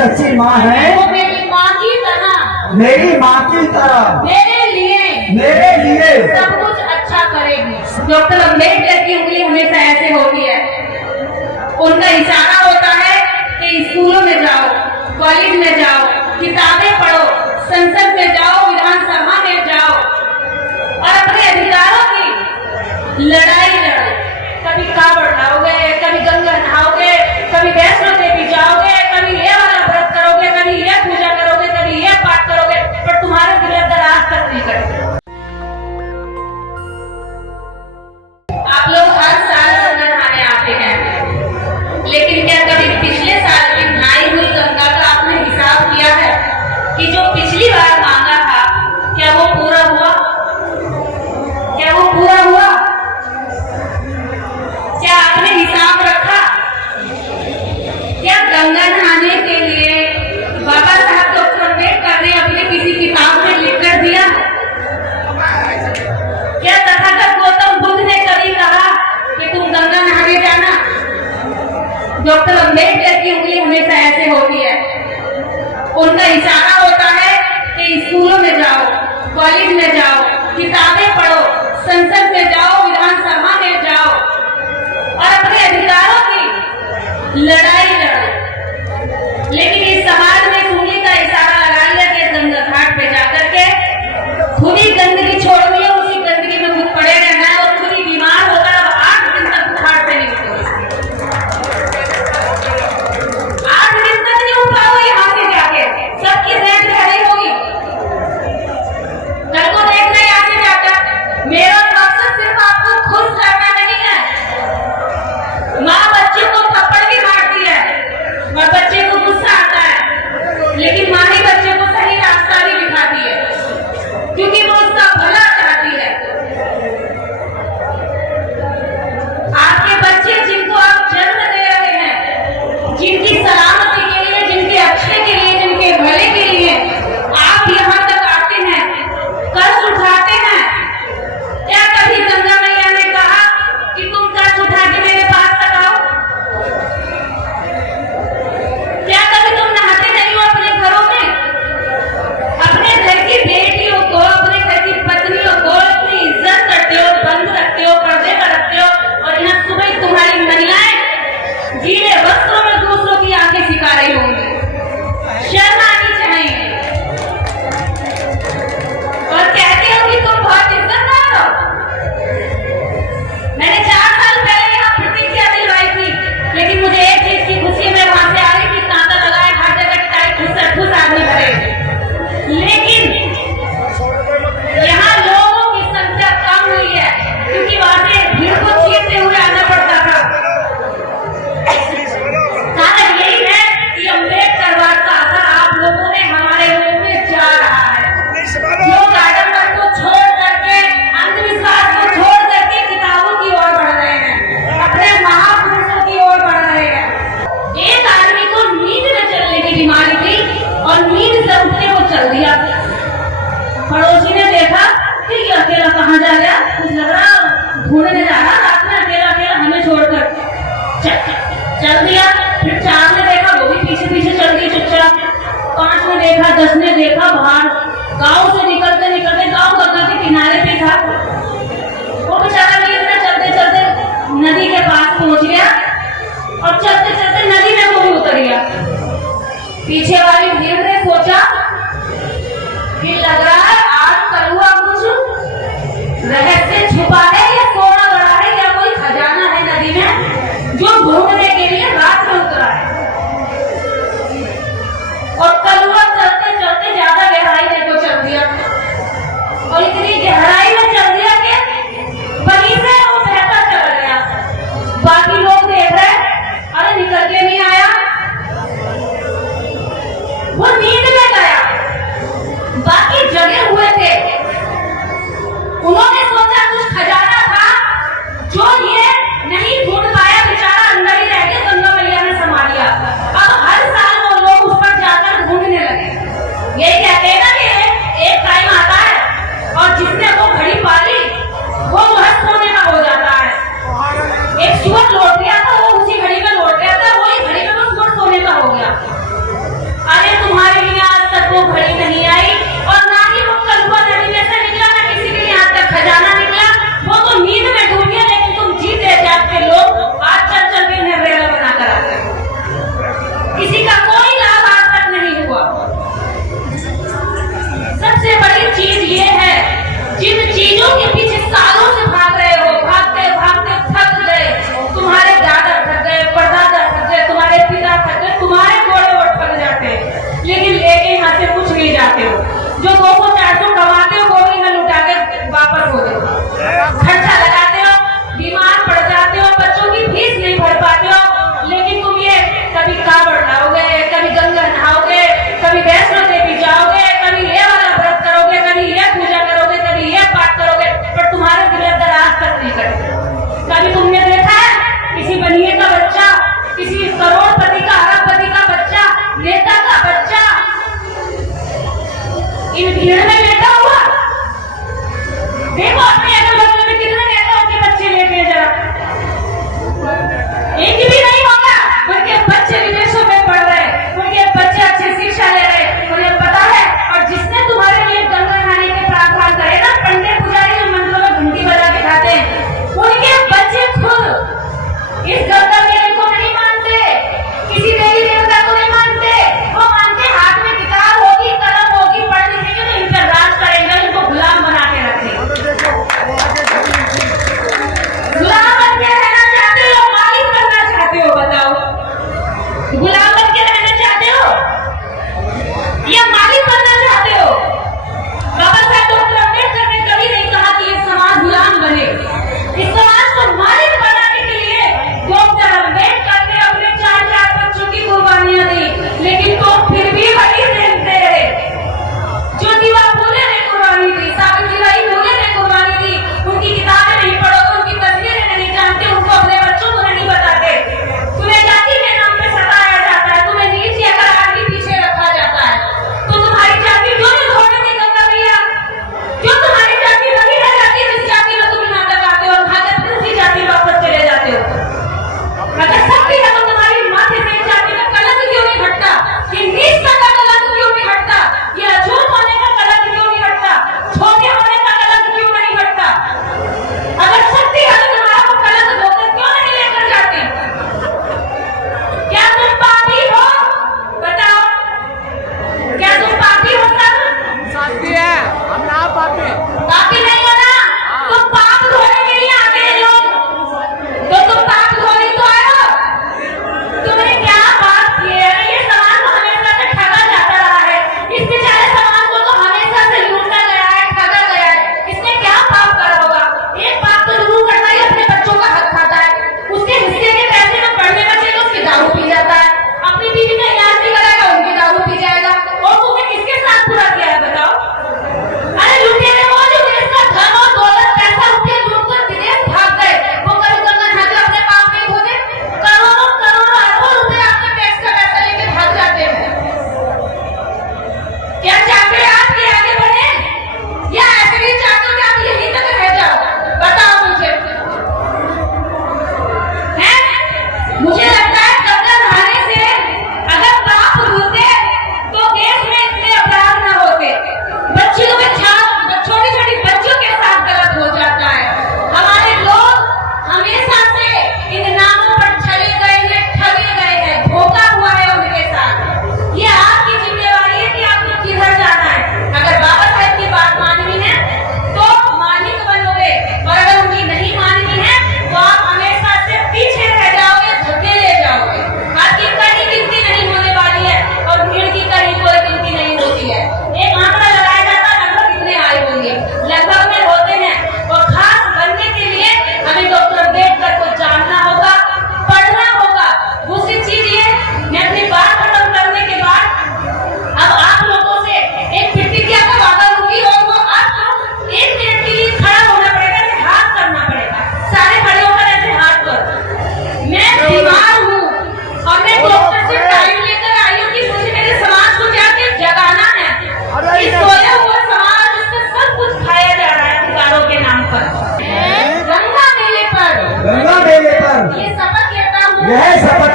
सच्ची माँ है, वो मेरी माँ की तरह, मेरी माँ की तरह मेरे लिए सब कुछ अच्छा करेगी। डॉक्टर अम्बेडकर की उंगली हमेशा ऐसे होती है, उनका इशारा होता है कि स्कूलों में जाओ, कॉलेज में जाओ, किताबें पढ़ो, संसद में जाओ, विधानसभा में जाओ और अपने अधिकारों की लड़ाई लड़ो। कभी कावड़ लाओगे, कभी गंगा नहाओगे, कभी वैष्णो देवी जाओगे, कभी ये वाला व्रत करोगे, कभी ये पूजा करोगे, कभी ये पाठ करोगे, पर तुम्हारे दिल अंदर आज तक नहीं करेंगे। आप लोग हर साल गंगा नहाने आते हैं, लेकिन क्या कभी पिछले साल की नहाई हुई गंगा का आपने हिसाब किया है कि जो पिछली बार मांगा था क्या वो पूरा हुआ? क्या वो पूरा हुआ? क्या आपने हिसाब रखा? क्या गंगा नहाने के लिए बाबा साहब डॉक्टर अम्बेडकर ने अपने किसी किताब में लिख कर दिया? क्या तथागत गौतम बुद्ध ने कभी कहा कि तुम गंगा नहाने जाना? डॉक्टर अम्बेडकर की उंगली हमेशा ऐसे होती है, उनका इशारा होता है कि स्कूलों में जाओ, कॉलेज में जाओ, किताबें पढ़ो, संसद में जाओ, विधानसभा में जाओ और अपने अधिकारों की लड़ाई लड़ो। लेकिन इस समाज में इस उंगली का इशारा लगा लिया कि गंगा घाट पे जाकर के खुद ही गंदगी छोड़नी है, उसी गंदगी में खुद पड़े रहना है और खुद ही बीमार होकर अब 8 दिन तक घाट पे नहीं उतरोगे। 8 दिन तक नहीं उठाओगे यहाँ से जाके, सबकी सेहत खराब होगी। कल को देखना यहाँ से जाकर, मेरा मकसद सिर्फ आपको खुश करना नहीं है। माँ बच्चे को थप्पड़ भी मारती है और बच्चे को गुस्सा आता है, लेकिन माँ ही बच्चे को सही रास्ता भी दिखाती है क्योंकि वो उसका भला चाहती है। आपके बच्चे जिनको आप जन्म दे रहे हैं, जिनकी सलामती के लिए, जिनके अच्छे के लिए, जिनके भले के लिए आप यहाँ तक आते हैं, कष्ट उठाते हैं। क्या कभी गंगा मैया ने कहा कि तुम कष्ट उठा के मेरे पास तक आओ? क्या कभी तुम नहाते नहीं हो अपने घरों में? अपने घर की बेटियों को, अपने घर की पत्नियों को अपनी इज्जत करते हो, बंद रखते हो, पर्दे पर रखते हो और यहाँ सुबह तुम्हारी महिलाएं गीले वस्त्रों में दूसरों की आंखें सिखा रही होंगी। शर्म आनी चाहिए। और कहते हो कि तुम बहुत इज्जतदार हो। मैंने 4 साल पहले यहाँ प्रतिज्ञा दिलवाई थी, लेकिन मुझे एक चीज की खुशी में वहां से आ रही थी, तांता लगाए हर जगह टाइट ठुस आदमी भरे, लेकिन यहाँ लोगों की संख्या कम हुई है क्योंकि वहां से भीड़ को चीरते हुए आना पड़ता था। कारण यही है कि अम्बेडकरवाद का असर आप लोगों ने हमारे लोगों में जा रहा है। लोग आडंबर को छोड़ करके, अंधविश्वास को छोड़ करके किताबों की ओर बढ़ रहे हैं, अपने महापुरुषों की ओर बढ़ रहे हैं। एक आदमी को नींद में चलने की बीमारी थी और नींद से उठते वो चल दिया। पड़ोसी ने देखा कि ये अकेला कहाँ जा गया, कुछ लग रहा ढूंढने जा रहा, रात में अकेला अकेला हमें छोड़कर चल दिया। फिर 4 ने देखा, वो भी पीछे पीछे चल गई चुपचाप। 5 ने देखा, 10 ने देखा, बाहर गांव से निकलते निकलते गांव गंगा के किनारे पे था। वो बेचारा नींद में चलते चलते नदी के पास पहुंच गया और चलते चलते नदी में वो भी उतर गया। पीछे वाली भीड़ ने सोचा कि लग रहा है आज कलुआ कुछ रहस्य छुपा है या सोना गड़ा है या कोई खजाना है नदी में जो ढूंढने के लिए रात में उतरा है। और कलुआ चलते चलते ज्यादा गहराई में को चल दिया और इतनी गहराई में चल दिया कि वहीं से वो बहता चला गया। बाकी लोग देख रहे, अरे निकल के नहीं आया, वो नींद में गया। बाकी जगे हुए थे, उन्होंने सोचा कुछ खजाना था जो ये नहीं ढूंढ पाया, बेचारा अंदर ही रह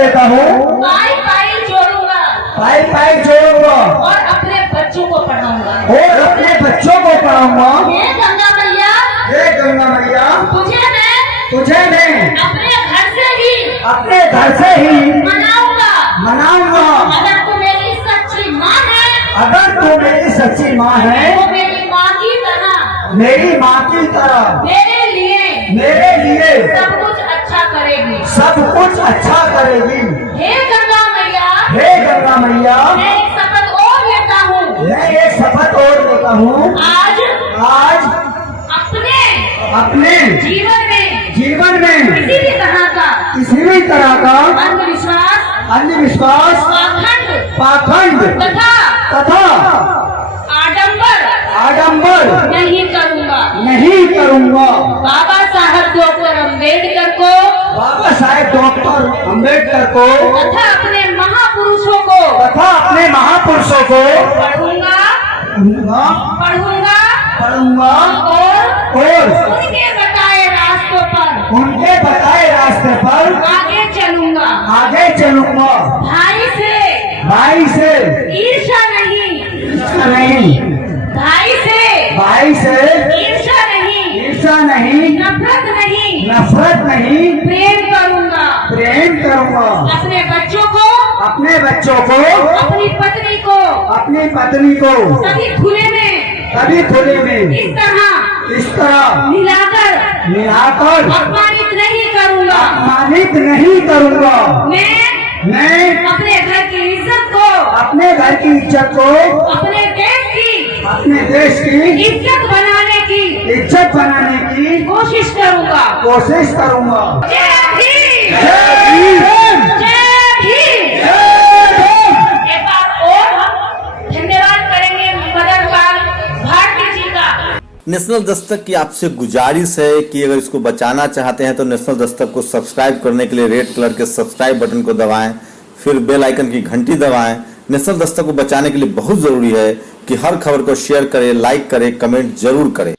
लेता हूँ, पाई पाई जोड़ूंगा पाई पाई जोड़ूंगा और अपने बच्चों को पढ़ाऊंगा। और अपने बच्चों को पढ़ाऊंगा। हे गंगा मैया, हे गंगा मैया, तुझे मैं अपने घर से ही मनाऊंगा। अगर तू मेरी सच्ची माँ है, अगर तू मेरी सच्ची माँ है, तो मेरी माँ की तरह मेरी माँ की तरह मेरे लिए सब कुछ अच्छा करेगी। सब कुछ अच्छा करेगी। हे गंगा मैया, हे गंगा मैया, मैं एक शपथ और लेता हूँ। मैं एक शपथ और लेता हूँ। आज अपने जीवन में किसी भी तरह का अंधविश्वास, पाखंड तथा आडंबर नहीं करूँगा। बाबा साहब डॉक्टर अम्बेडकर को तथा अपने महापुरुषों को पढ़ूंगा और उनके बताए रास्ते पर आगे चलूंगा। भाई से ईर्ष्या नहीं, भाई से ईर्ष्या नहीं, नफरत नहीं, प्रेम करूंगा। अपने बच्चों को, अपनी पत्नी को सभी खुले में इस तरह मिलाकर अपमानित नहीं करूंगा। मैं अपने घर की इज्जत को, अपने देश की इज्जत बनाने की कोशिश करूंगा। जय भीम। एक बार और हम धन्यवाद करेंगे मदन लाल भारती जी का। नेशनल दस्तक की आपसे गुजारिश है कि अगर इसको बचाना चाहते हैं तो नेशनल दस्तक को सब्सक्राइब करने के लिए रेड कलर के सब्सक्राइब बटन को दबाएं, फिर बेल आइकन की घंटी दबाएं। नेशनल दस्तक को बचाने के लिए बहुत जरूरी है कि हर खबर को शेयर करें, लाइक करें, कमेंट जरूर करें।